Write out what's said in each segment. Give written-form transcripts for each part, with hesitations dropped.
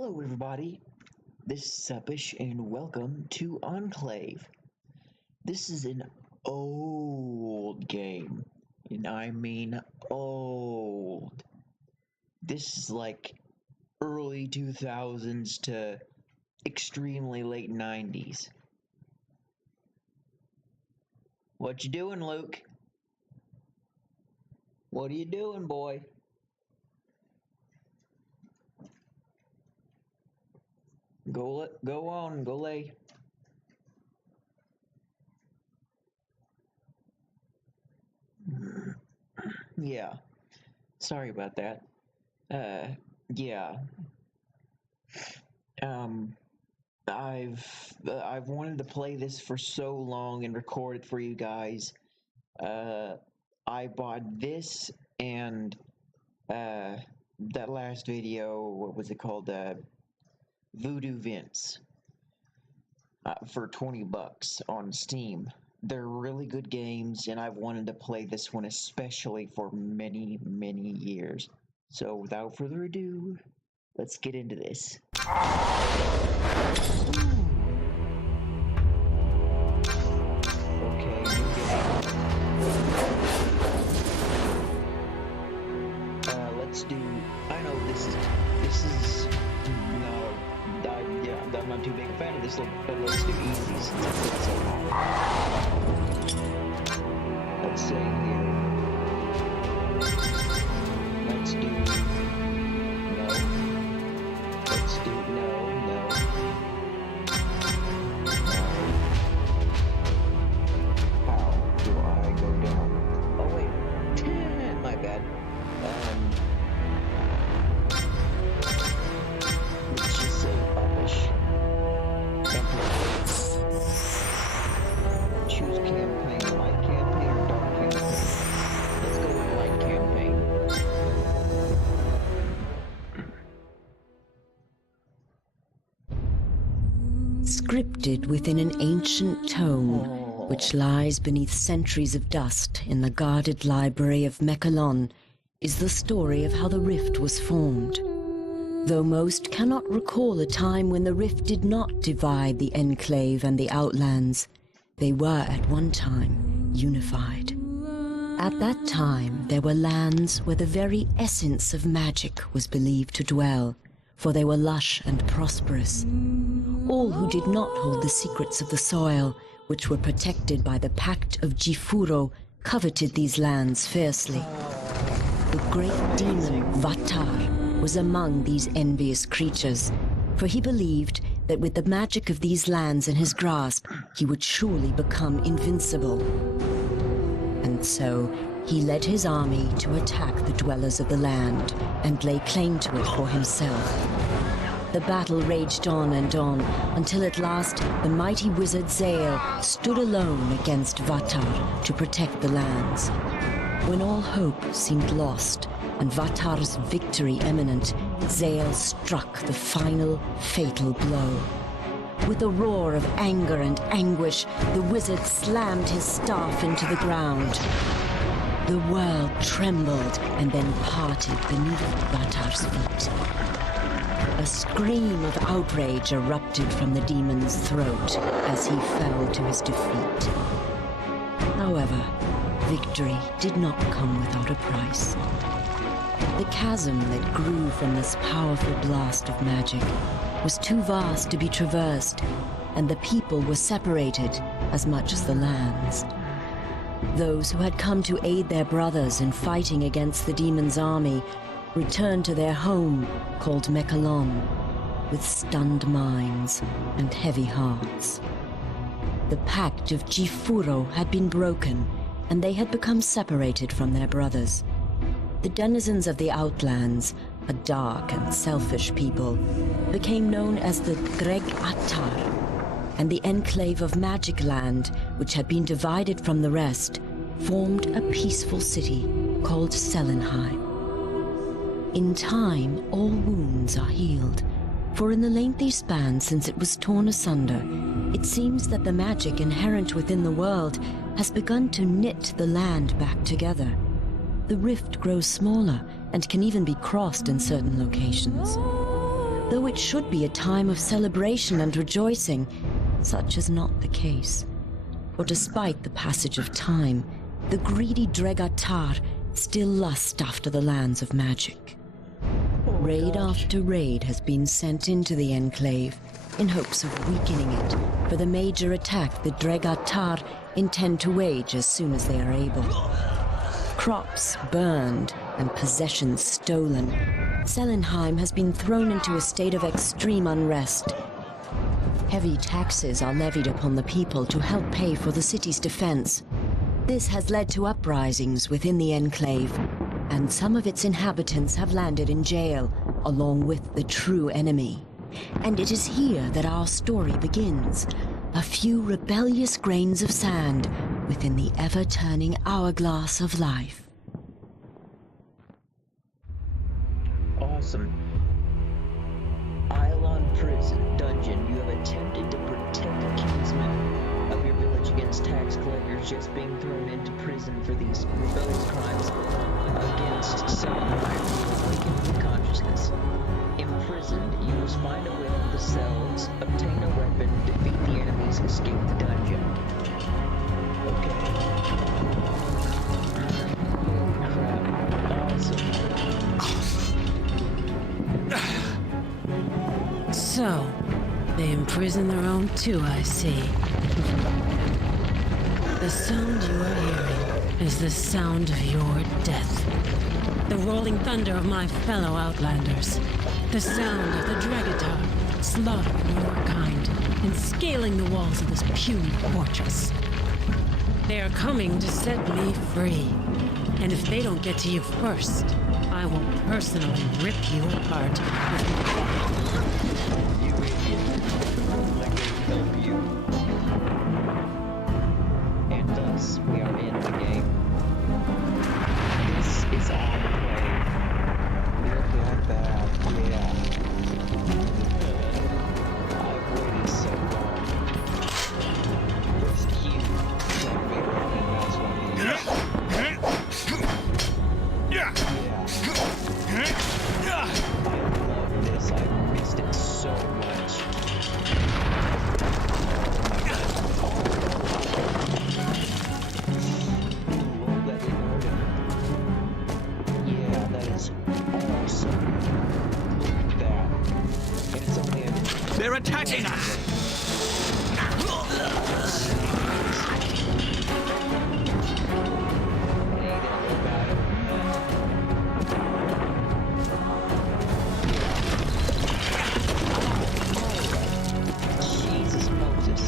Hello everybody, this is Uppish and welcome to Enclave. This is an old game, and I mean old. This is like early 2000s to extremely late 90s. What you doing, Luke? What are you doing, boy? Go on, go lay. Yeah, sorry about that. Yeah. Um, I've wanted to play this for so long and record it for you guys. I bought this and that last video. What was it called? Voodoo Vince. For $20 on Steam. They're really good games, and I've wanted to play this one especially for many, many years. So without further ado, let's get into this. Okay, let's do. I know this is no. I'm not too big a fan of this, but let's do easy since I've played so long. Let's say here. Let's do no. Let's do no. How do I go down? Oh wait, my bad. Let's just say Uppish. Choose campaign, light campaign or dark campaign. Let's go with light campaign. Scripted within an ancient tome, which lies beneath centuries of dust in the guarded library of Mechalon, is the story of how the rift was formed. Though most cannot recall a time when the rift did not divide the Enclave and the Outlands, they were at one time unified. At that time, there were lands where the very essence of magic was believed to dwell, for they were lush and prosperous. All who did not hold the secrets of the soil, which were protected by the Pact of Jifuro, coveted these lands fiercely. The great demon Vatar was among these envious creatures, for he believed that with the magic of these lands in his grasp, he would surely become invincible. And so, he led his army to attack the dwellers of the land and lay claim to it for himself. The battle raged on and on, until at last the mighty wizard Zael stood alone against Vatar to protect the lands. When all hope seemed lost, and Vatar's victory imminent, Zael struck the final, fatal blow. With a roar of anger and anguish, the wizard slammed his staff into the ground. The world trembled and then parted beneath Vatar's feet. A scream of outrage erupted from the demon's throat as he fell to his defeat. However, victory did not come without a price. The chasm that grew from this powerful blast of magic was too vast to be traversed, and the people were separated as much as the lands. Those who had come to aid their brothers in fighting against the demon's army returned to their home, called Mechalon, with stunned minds and heavy hearts. The Pact of Jifuro had been broken, and they had become separated from their brothers. The denizens of the Outlands, a dark and selfish people, became known as the Greg Attar, and the Enclave of Magic Land, which had been divided from the rest, formed a peaceful city called Selenheim. In time, all wounds are healed, for in the lengthy span since it was torn asunder, it seems that the magic inherent within the world has begun to knit the land back together. The rift grows smaller and can even be crossed in certain locations. though it should be a time of celebration and rejoicing, such is not the case. For despite the passage of time, the greedy Dregatar still lust after the lands of magic. Raid after raid has been sent into the Enclave in hopes of weakening it for the major attack the Dregatar intend to wage as soon as they are able. Crops burned and possessions stolen, Selenheim has been thrown into a state of extreme unrest. Heavy taxes are levied upon the people to help pay for the city's defense. This has led to uprisings within the Enclave, and some of its inhabitants have landed in jail, along with the true enemy. And it is here that our story begins. A few rebellious grains of sand within the ever-turning hourglass of life. Awesome. Island Prison Dungeon. You have attempted to protect the kinsmen of your village against tax collectors just being thrown into prison for these rebellious crimes against Selenheim who awakened with consciousness. Imprisoned, you must find a way out of the cells, obtain a weapon, defeat the enemies, escape the dungeon. Okay. Holy crap. Awesome. So, they imprison their own too, I see. The sound you are hearing is the sound of your death. The rolling thunder of my fellow Outlanders. The sound of the Dregatar slaughtering your kind and scaling the walls of this puny fortress. They are coming to set me free. And if they don't get to you first, I will personally rip you apart. You idiot. I'm going to help you. And thus, we are in the game. This is on the play. Look at that. Yeah. I've waited so long. It's cute. Don't be running, that's what it is. Yeah. I love this. I missed it so much. Ooh, that didn't hurt him. Yeah, that is awesome. Look at that. And it's only a... They're attacking us! Jesus Moses.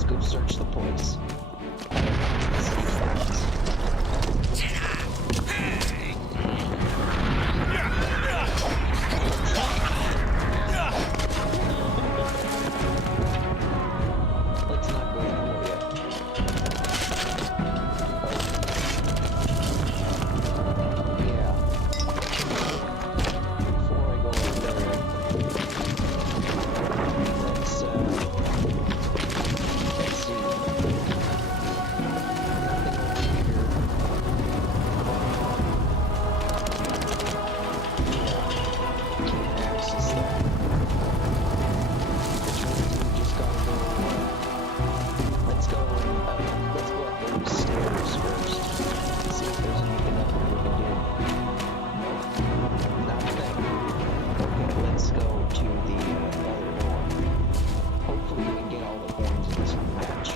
Let's go search the place. Let's not go that way yet. Yeah. Before I go up there, let's see. Nothing over here. Can't access that. Which means we just gotta go, let's go up those stairs first. See if there's anything up here we can do. Nope. Not a thing. Okay, let's go to the other door. Hopefully we can get all the coins in this match.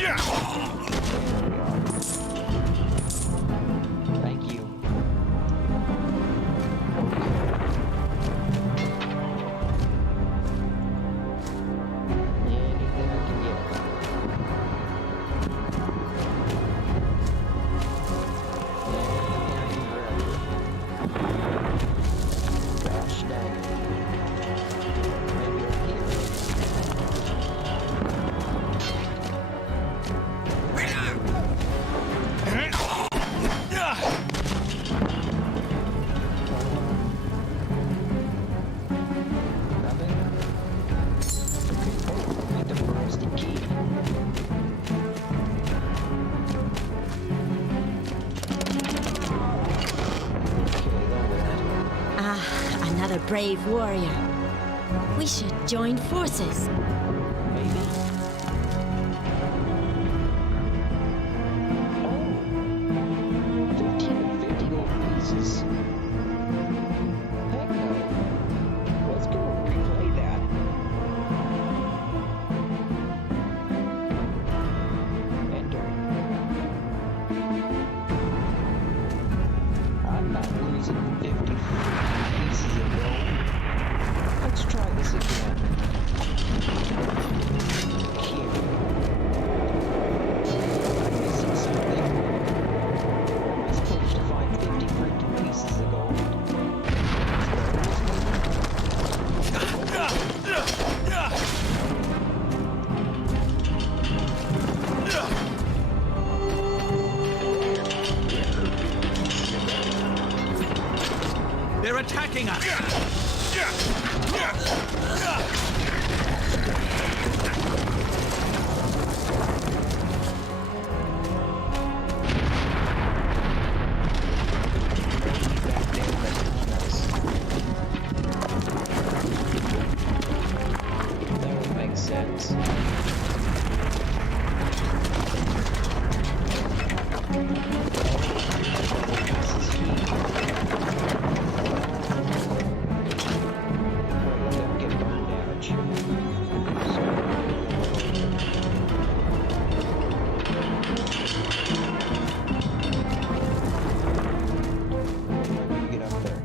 Yeah. Thank you. Anything I can get. Gosh dang. Maybe over here. Nothing? Okay, oh, need the rusty key. Okay, there. Ah, another brave warrior. We should join forces. Maybe. Oh! 15 and 50 gold pieces. Heck no. Let's go replay that. Enter. I'm not losing 50 pieces of gold. Let's try this again. Here. I'm missing something. Am I supposed to find 50 freaking pieces of gold? They're attacking us! That would make sense. Get burn damage. Get up there.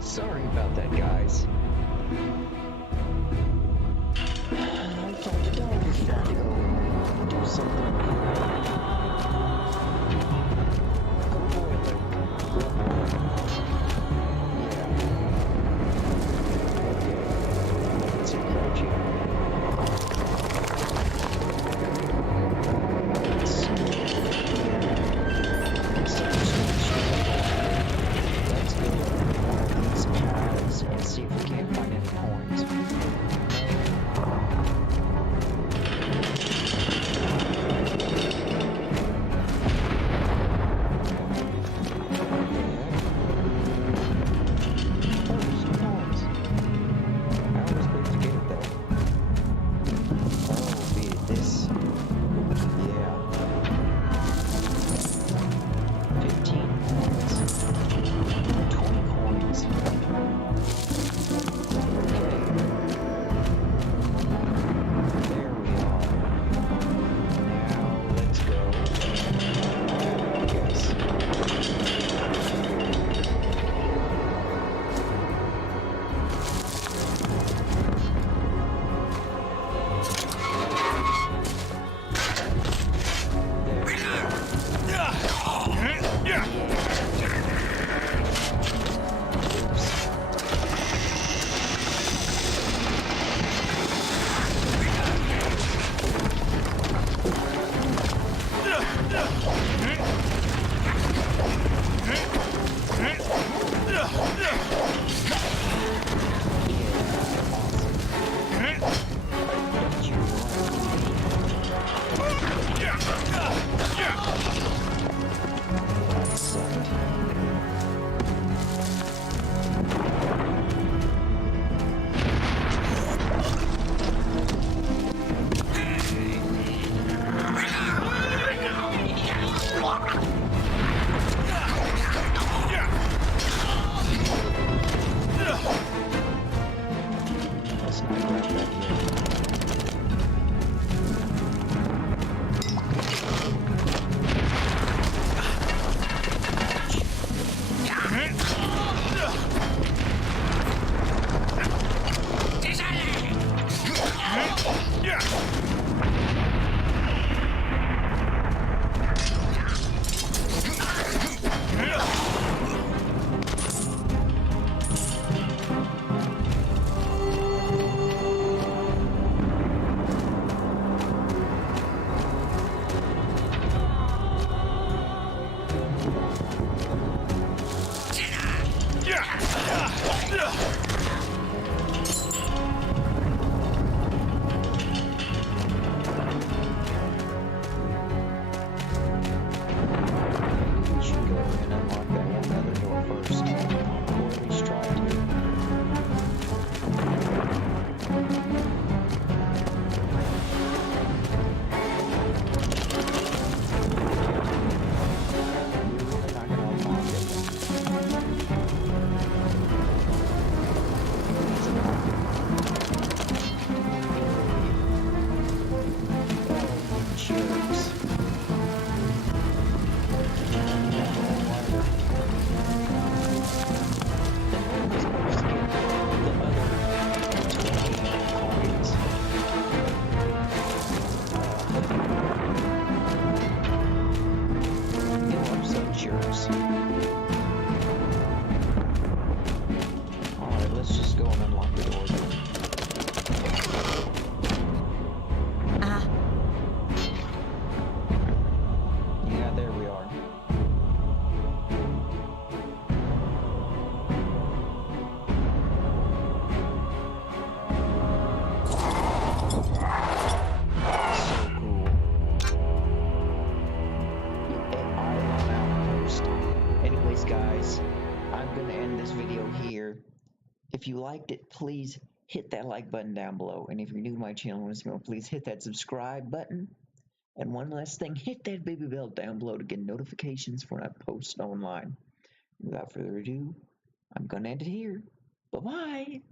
Sorry about that, guys. I thought the dog was trying to go do something. Go boy, Luke. Go boy. Yeah. Okay. Let's approach you. Let's go on these paths and see if we can't find any coins. If you liked it, please hit that like button down below. And if you're new to my channel, please hit that subscribe button. And one last thing, hit that baby bell down below to get notifications when I post online. Without further ado, I'm going to end it here. Bye-bye.